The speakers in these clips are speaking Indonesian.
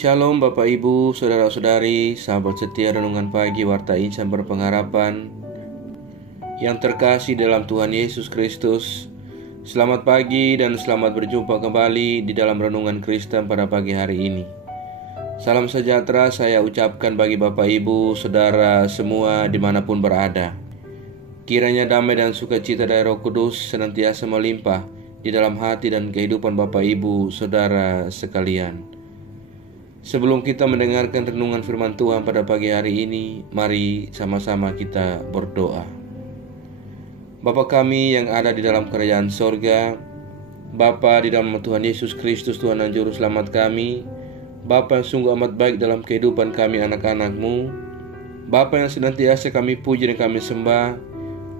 Shalom Bapak Ibu, Saudara-saudari, sahabat setia Renungan Pagi Warta Insan Berpengharapan yang terkasih dalam Tuhan Yesus Kristus. Selamat pagi dan selamat berjumpa kembali di dalam Renungan Kristen pada pagi hari ini. Salam sejahtera saya ucapkan bagi Bapak Ibu, Saudara semua dimanapun berada. Kiranya damai dan sukacita dari Roh Kudus senantiasa melimpah di dalam hati dan kehidupan Bapak Ibu, Saudara sekalian. Sebelum kita mendengarkan renungan firman Tuhan pada pagi hari ini, mari sama-sama kita berdoa. Bapa kami yang ada di dalam kerajaan sorga, Bapa di dalam Tuhan Yesus Kristus, Tuhan dan Juru Selamat kami, Bapa yang sungguh amat baik dalam kehidupan kami anak-anak-Mu, Bapa yang senantiasa kami puji dan kami sembah,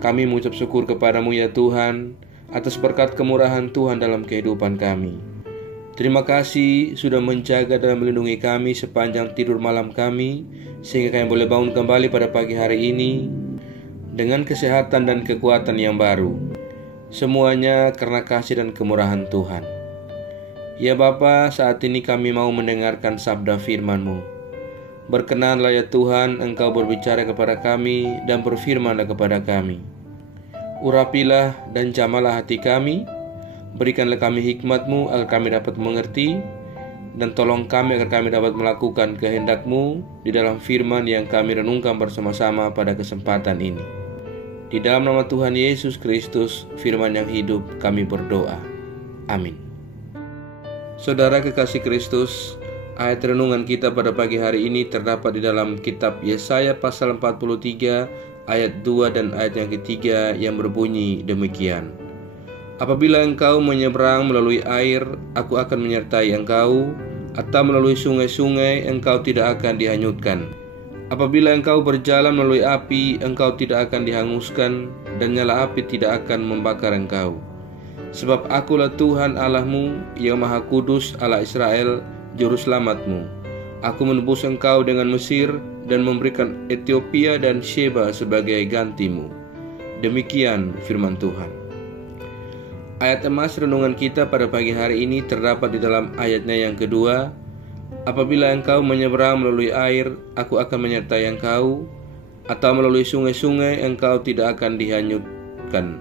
kami mengucap syukur kepadamu ya Tuhan, atas berkat kemurahan Tuhan dalam kehidupan kami. Terima kasih sudah menjaga dan melindungi kami sepanjang tidur malam kami, sehingga kami boleh bangun kembali pada pagi hari ini dengan kesehatan dan kekuatan yang baru. Semuanya karena kasih dan kemurahan Tuhan. Ya Bapa, saat ini kami mau mendengarkan sabda firman-Mu. Berkenanlah ya Tuhan, Engkau berbicara kepada kami dan berfirmanlah kepada kami. Urapilah dan jamalah hati kami. Berikanlah kami hikmat-Mu agar kami dapat mengerti, dan tolong kami agar kami dapat melakukan kehendak-Mu di dalam firman yang kami renungkan bersama-sama pada kesempatan ini. Di dalam nama Tuhan Yesus Kristus, firman yang hidup, kami berdoa. Amin. Saudara kekasih Kristus, ayat renungan kita pada pagi hari ini terdapat di dalam kitab Yesaya pasal 43 ayat 2 dan ayat yang ketiga yang berbunyi demikian. Apabila engkau menyeberang melalui air, aku akan menyertai engkau, atau melalui sungai-sungai, engkau tidak akan dihanyutkan. Apabila engkau berjalan melalui api, engkau tidak akan dihanguskan, dan nyala api tidak akan membakar engkau. Sebab akulah Tuhan Allahmu, yang Maha Kudus, Allah Israel, Juru Selamatmu. Aku menebus engkau dengan Mesir, dan memberikan Ethiopia dan Sheba sebagai gantimu. Demikian firman Tuhan. Ayat emas renungan kita pada pagi hari ini terdapat di dalam ayatnya yang kedua. Apabila engkau menyeberang melalui air, aku akan menyertai engkau, atau melalui sungai-sungai, engkau tidak akan dihanyutkan.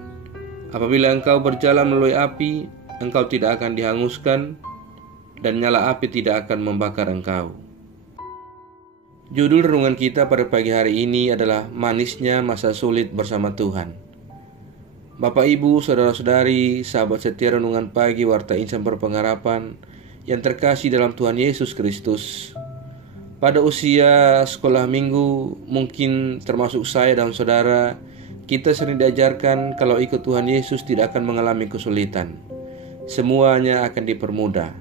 Apabila engkau berjalan melalui api, engkau tidak akan dihanguskan, dan nyala api tidak akan membakar engkau. Judul renungan kita pada pagi hari ini adalah Manisnya Masa Sulit Bersama Tuhan. Bapak Ibu, Saudara-saudari, sahabat setia Renungan Pagi Warta Insan Berpengharapan yang terkasih dalam Tuhan Yesus Kristus. Pada usia sekolah minggu, mungkin termasuk saya dan saudara, kita sering diajarkan kalau ikut Tuhan Yesus tidak akan mengalami kesulitan. Semuanya akan dipermudah.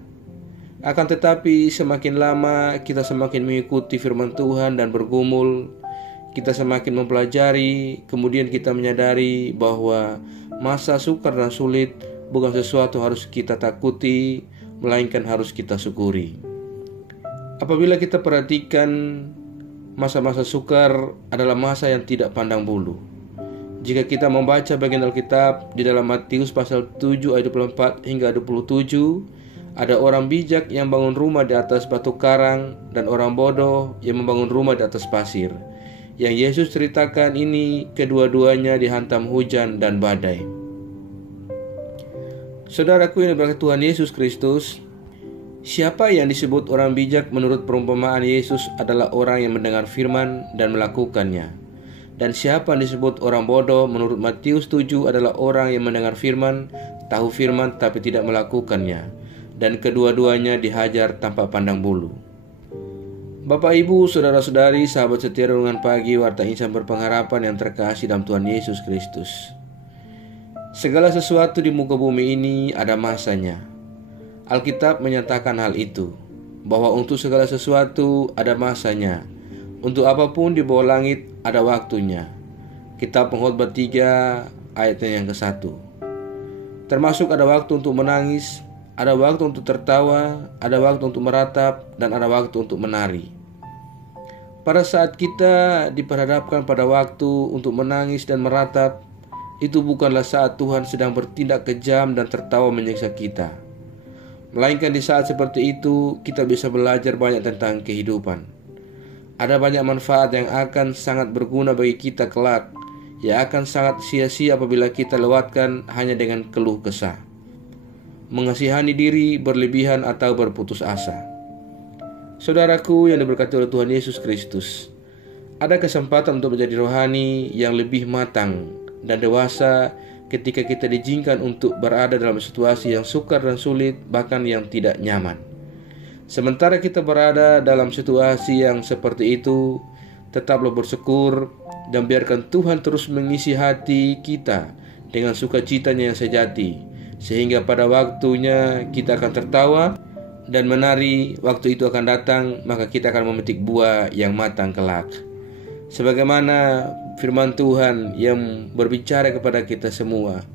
Akan tetapi semakin lama kita semakin mengikuti firman Tuhan dan bergumul, kita semakin mempelajari, kemudian kita menyadari bahwa masa sukar dan sulit bukan sesuatu harus kita takuti, melainkan harus kita syukuri. Apabila kita perhatikan, masa-masa sukar adalah masa yang tidak pandang bulu. Jika kita membaca bagian Alkitab di dalam Matius pasal 7 ayat 24 hingga 27, ada orang bijak yang bangun rumah di atas batu karang dan orang bodoh yang membangun rumah di atas pasir. Yang Yesus ceritakan ini kedua-duanya dihantam hujan dan badai. Saudaraku yang diberkati Tuhan Yesus Kristus, siapa yang disebut orang bijak menurut perumpamaan Yesus adalah orang yang mendengar firman dan melakukannya. Dan siapa yang disebut orang bodoh menurut Matius 7 adalah orang yang mendengar firman, tahu firman tapi tidak melakukannya. Dan kedua-duanya dihajar tanpa pandang bulu. Bapak Ibu, Saudara-saudari, sahabat setia Renungan Pagi Warta Insan Berpengharapan yang terkasih dalam Tuhan Yesus Kristus. Segala sesuatu di muka bumi ini ada masanya. Alkitab menyatakan hal itu, bahwa untuk segala sesuatu ada masanya. Untuk apapun di bawah langit ada waktunya. Kitab Pengkhotbah 3 ayatnya yang ke-1. Termasuk ada waktu untuk menangis, ada waktu untuk tertawa, ada waktu untuk meratap, dan ada waktu untuk menari. Pada saat kita diperhadapkan pada waktu untuk menangis dan meratap, itu bukanlah saat Tuhan sedang bertindak kejam dan tertawa menyiksa kita. Melainkan di saat seperti itu kita bisa belajar banyak tentang kehidupan. Ada banyak manfaat yang akan sangat berguna bagi kita kelak, yang akan sangat sia-sia apabila kita lewatkan hanya dengan keluh kesah, mengasihani diri berlebihan atau berputus asa. Saudaraku yang diberkati oleh Tuhan Yesus Kristus, ada kesempatan untuk menjadi rohani yang lebih matang dan dewasa ketika kita diizinkan untuk berada dalam situasi yang sukar dan sulit, bahkan yang tidak nyaman. Sementara kita berada dalam situasi yang seperti itu, tetaplah bersyukur dan biarkan Tuhan terus mengisi hati kita dengan sukacitanya yang sejati, sehingga pada waktunya kita akan tertawa dan menari. Waktu itu akan datang, maka kita akan memetik buah yang matang kelak. Sebagaimana firman Tuhan yang berbicara kepada kita semua,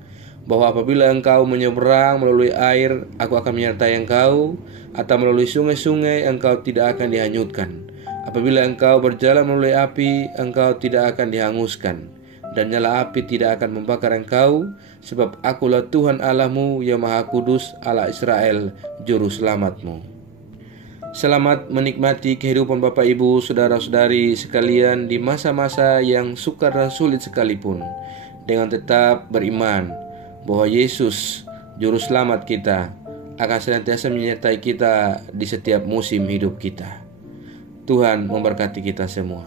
bahwa apabila engkau menyeberang melalui air, aku akan menyertai engkau, atau melalui sungai-sungai, engkau tidak akan dihanyutkan. Apabila engkau berjalan melalui api, engkau tidak akan dihanguskan, dan nyala api tidak akan membakar engkau, sebab akulah Tuhan Allahmu yang Maha Kudus, Allah Israel, Juru Selamatmu. Selamat menikmati kehidupan Bapak Ibu, saudara-saudari sekalian di masa-masa yang sukar dan sulit sekalipun, dengan tetap beriman bahwa Yesus, Juru Selamat kita, akan senantiasa menyertai kita di setiap musim hidup kita. Tuhan memberkati kita semua.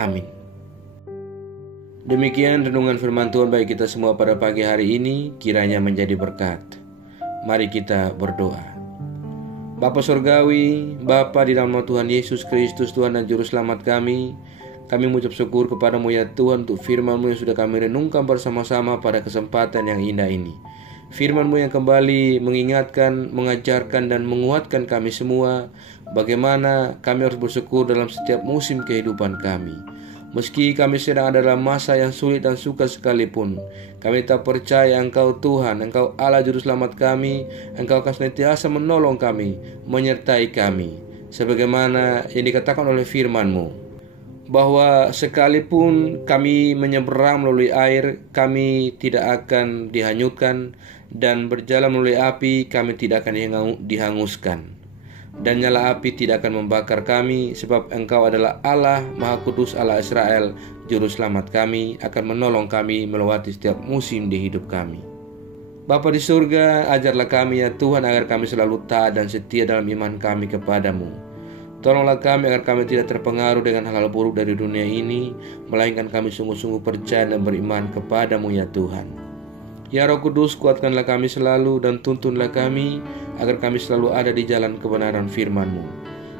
Amin. Demikian renungan firman Tuhan bagi kita semua pada pagi hari ini, kiranya menjadi berkat. Mari kita berdoa. Bapa Surgawi, Bapa di dalam nama Tuhan Yesus Kristus, Tuhan dan Juru Selamat kami mengucap syukur kepadamu ya Tuhan untuk firman-Mu yang sudah kami renungkan bersama-sama pada kesempatan yang indah ini. Firman-Mu yang kembali mengingatkan, mengajarkan dan menguatkan kami semua bagaimana kami harus bersyukur dalam setiap musim kehidupan kami. Meski kami sedang ada dalam masa yang sulit dan sukar sekalipun, kami tetap percaya Engkau Tuhan, Engkau Allah Juru Selamat kami, Engkau akan senantiasa menolong kami, menyertai kami. Sebagaimana yang dikatakan oleh firman-Mu, bahwa sekalipun kami menyeberang melalui air, kami tidak akan dihanyutkan, dan berjalan melalui api, kami tidak akan dihanguskan, dan nyala api tidak akan membakar kami, sebab Engkau adalah Allah Maha Kudus, Allah Israel, Juru Selamat kami, akan menolong kami melewati setiap musim di hidup kami. Bapa di surga, ajarlah kami ya Tuhan agar kami selalu taat dan setia dalam iman kami kepadamu. Tolonglah kami agar kami tidak terpengaruh dengan hal-hal buruk dari dunia ini, melainkan kami sungguh-sungguh percaya dan beriman kepadamu ya Tuhan. Ya Roh Kudus, kuatkanlah kami selalu dan tuntunlah kami agar kami selalu ada di jalan kebenaran firman-Mu.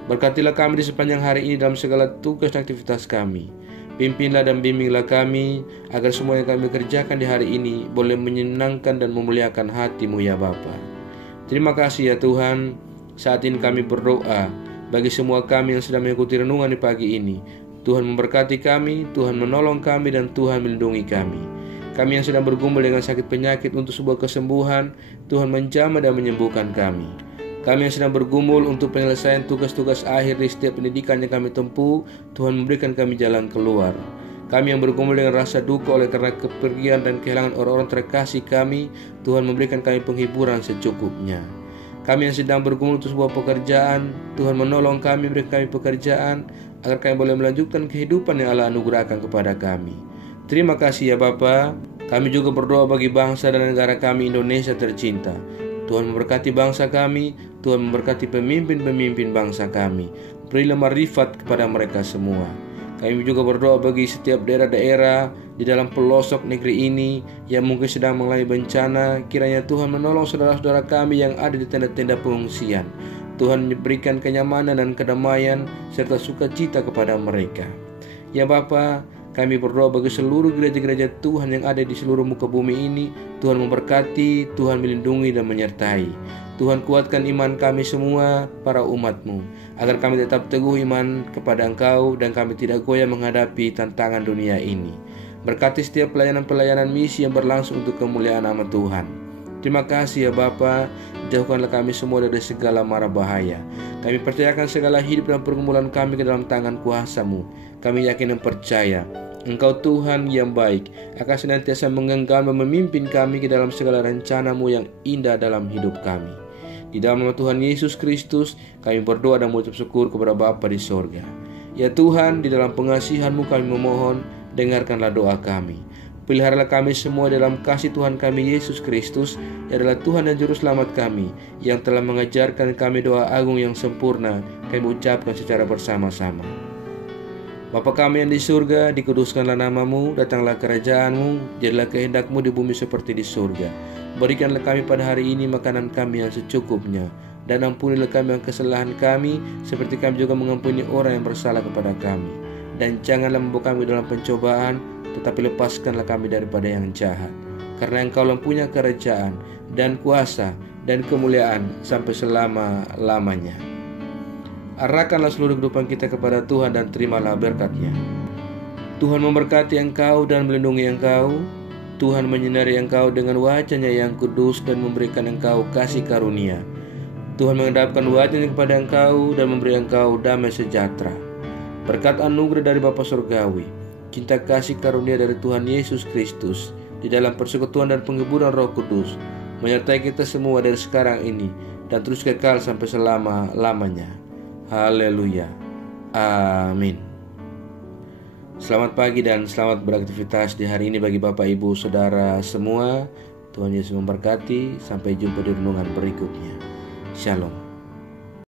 Berkatilah kami di sepanjang hari ini dalam segala tugas dan aktivitas kami. Pimpinlah dan bimbinglah kami agar semua yang kami kerjakan di hari ini boleh menyenangkan dan memuliakan hati-Mu ya Bapa. Terima kasih ya Tuhan. Saat ini kami berdoa bagi semua kami yang sedang mengikuti renungan di pagi ini. Tuhan memberkati kami, Tuhan menolong kami, dan Tuhan melindungi kami. Kami yang sedang bergumul dengan sakit penyakit untuk sebuah kesembuhan, Tuhan menjamah dan menyembuhkan kami. Kami yang sedang bergumul untuk penyelesaian tugas-tugas akhir di setiap pendidikan yang kami tempuh, Tuhan memberikan kami jalan keluar. Kami yang bergumul dengan rasa duka oleh karena kepergian dan kehilangan orang-orang terkasih kami, Tuhan memberikan kami penghiburan secukupnya. Kami yang sedang bergumul untuk sebuah pekerjaan, Tuhan menolong kami, memberikan kami pekerjaan agar kami boleh melanjutkan kehidupan yang Allah anugerahkan kepada kami. Terima kasih ya Bapa. Kami juga berdoa bagi bangsa dan negara kami Indonesia tercinta. Tuhan memberkati bangsa kami, Tuhan memberkati pemimpin-pemimpin bangsa kami. Berilah marifat kepada mereka semua. Kami juga berdoa bagi setiap daerah-daerah di dalam pelosok negeri ini yang mungkin sedang mengalami bencana. Kiranya Tuhan menolong saudara-saudara kami yang ada di tenda-tenda pengungsian. Tuhan memberikan kenyamanan dan kedamaian serta sukacita kepada mereka. Ya Bapa, kami berdoa bagi seluruh gereja-gereja Tuhan yang ada di seluruh muka bumi ini. Tuhan memberkati, Tuhan melindungi dan menyertai. Tuhan kuatkan iman kami semua, para umat-Mu, agar kami tetap teguh iman kepada Engkau dan kami tidak goyah menghadapi tantangan dunia ini. Berkati setiap pelayanan-pelayanan misi yang berlangsung untuk kemuliaan nama Tuhan. Terima kasih ya Bapa. Jauhkanlah kami semua dari segala mara bahaya. Kami percayakan segala hidup dan pergumulan kami ke dalam tangan kuasa-Mu. Kami yakin dan percaya Engkau Tuhan yang baik akan senantiasa menggenggam dan memimpin kami ke dalam segala rencana-Mu yang indah dalam hidup kami. Di dalam nama Tuhan Yesus Kristus, kami berdoa dan mengucap syukur kepada Bapa di sorga. Ya Tuhan, di dalam pengasihan-Mu kami memohon, dengarkanlah doa kami. Peliharalah kami semua dalam kasih Tuhan kami Yesus Kristus, yang adalah Tuhan dan Juru Selamat kami, yang telah mengajarkan kami doa agung yang sempurna, kami ucapkan secara bersama-sama. Bapa kami yang di surga, dikuduskanlah nama-Mu, datanglah kerajaan-Mu, jadilah kehendak-Mu di bumi seperti di surga. Berikanlah kami pada hari ini makanan kami yang secukupnya, dan ampunilah kami yang kesalahan kami, seperti kami juga mengampuni orang yang bersalah kepada kami. Dan janganlah membawa kami dalam pencobaan, tetapi lepaskanlah kami daripada yang jahat. Karena Engkau yang punya kerajaan, dan kuasa, dan kemuliaan sampai selama-lamanya. Arahkanlah seluruh kehidupan kita kepada Tuhan dan terimalah berkat-Nya. Tuhan memberkati engkau dan melindungi engkau. Tuhan menyinari engkau dengan wajah-Nya yang kudus dan memberikan engkau kasih karunia. Tuhan menghadapkan wajah-Nya kepada engkau dan memberi engkau damai sejahtera. Berkat anugerah dari Bapa Surgawi, cinta kasih karunia dari Tuhan Yesus Kristus, di dalam persekutuan dan penghiburan Roh Kudus, menyertai kita semua dari sekarang ini dan terus kekal sampai selama-lamanya. Haleluya. Amin. Selamat pagi dan selamat beraktivitas di hari ini bagi Bapak, Ibu, Saudara semua. Tuhan Yesus memberkati. Sampai jumpa di renungan berikutnya. Shalom.